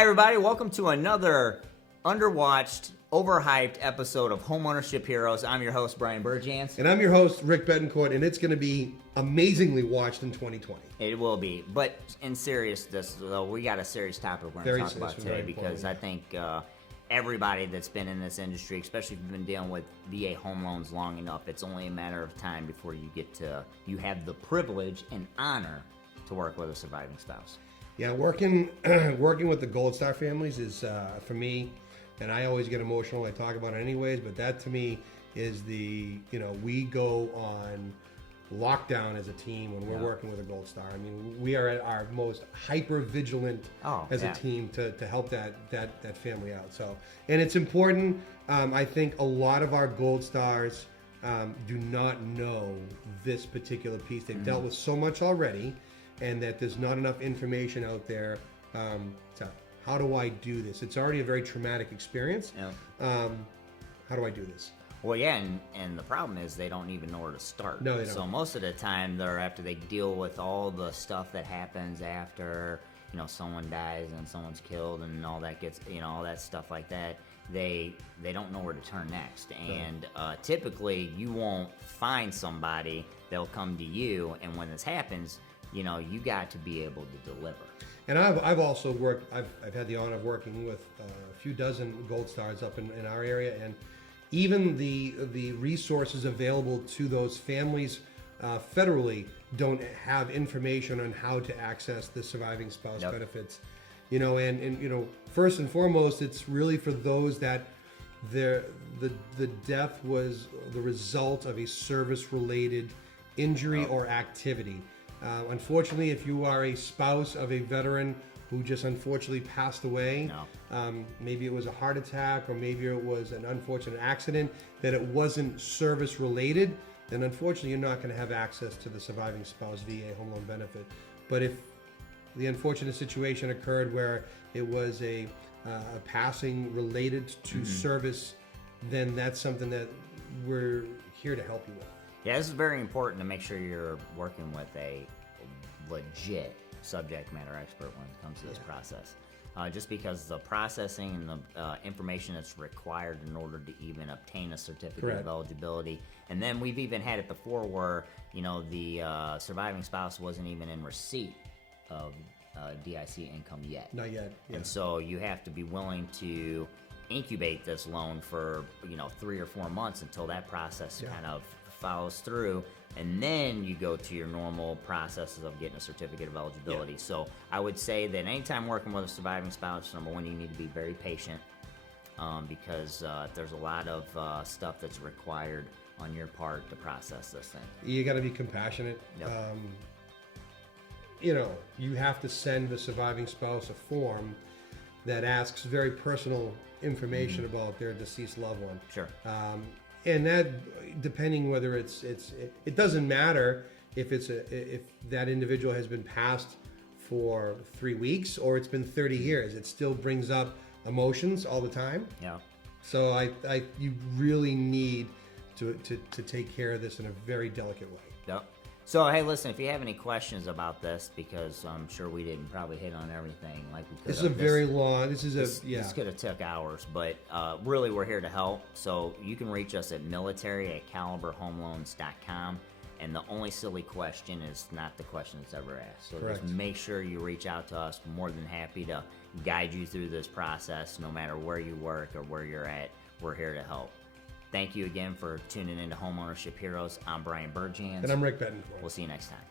Hi, everybody. Welcome to another underwatched, overhyped episode of Homeownership Heroes. I'm your host, Bryan Bergjans. And I'm your host, Rick Bettencourt, and it's going to be amazingly watched in 2020. It will be. But in seriousness, though, we got a serious topic we're going to talk about today because I think everybody that's been in this industry, especially if you've been dealing with VA home loans long enough, it's only a matter of time before you have the privilege and honor to work with a surviving spouse. Yeah, working with the Gold Star families is, for me, and I always get emotional when I talk about it anyways, but that to me is we go on lockdown as a team when we're working with a Gold Star. I mean, we are at our most hyper vigilant as a team to help that family out. So, and it's important. I think a lot of our Gold Stars do not know this particular piece. They've dealt with so much already, and that there's not enough information out there to how do I do this? It's already a very traumatic experience. Yeah. How do I do this? Well, yeah, and the problem is they don't even know where to start. No, they don't. So most of the time, after they deal with all the stuff that happens after, someone dies and someone's killed and all that gets, all that stuff like that, they don't know where to turn next. And typically, you won't find somebody that'll come to you, and when this happens, you got to be able to deliver. And I've also worked. I've had the honor of working with a few dozen Gold Stars up in our area, and even the resources available to those families federally don't have information on how to access the surviving spouse benefits. And first and foremost, it's really for those that the death was the result of a service-related injury or activity. Unfortunately, if you are a spouse of a veteran who just unfortunately passed away, maybe it was a heart attack or maybe it was an unfortunate accident, that it wasn't service related, then unfortunately you're not going to have access to the surviving spouse VA home loan benefit. But if the unfortunate situation occurred where it was a passing related to service, then that's something that we're here to help you with. Yeah, this is very important to make sure you're working with a legit subject matter expert when it comes to this process. Just because the processing and the information that's required in order to even obtain a certificate of eligibility. And then we've even had it before where, the surviving spouse wasn't even in receipt of DIC income yet. Not yet. Yeah. And so you have to be willing to incubate this loan for, 3 or 4 months until that process kind of follows through, and then you go to your normal processes of getting a certificate of eligibility. So I would say that anytime working with a surviving spouse, number one, you need to be very patient because there's a lot of stuff that's required on your part to process this thing. You got to be compassionate. Yep. You have to send the surviving spouse a form that asks very personal information about their deceased loved one. Sure. And that, depending whether it doesn't matter if that individual has been passed for 3 weeks or it's been 30 years. It still brings up emotions all the time. Yeah. So you really need to take care of this in a very delicate way. Yep. So, hey, listen, if you have any questions about this, because I'm sure we didn't probably hit on everything like we could. This is a very long, this could have took hours, but really we're here to help. So you can reach us at military@caliberhomeloans.com, and the only silly question is not the question that's ever asked. So Correct. Just make sure you reach out to us. We're more than happy to guide you through this process, no matter where you work or where you're at. We're here to help. Thank you again for tuning into Homeownership Heroes. I'm Bryan Bergjans. And I'm Rick Bettencourt. We'll see you next time.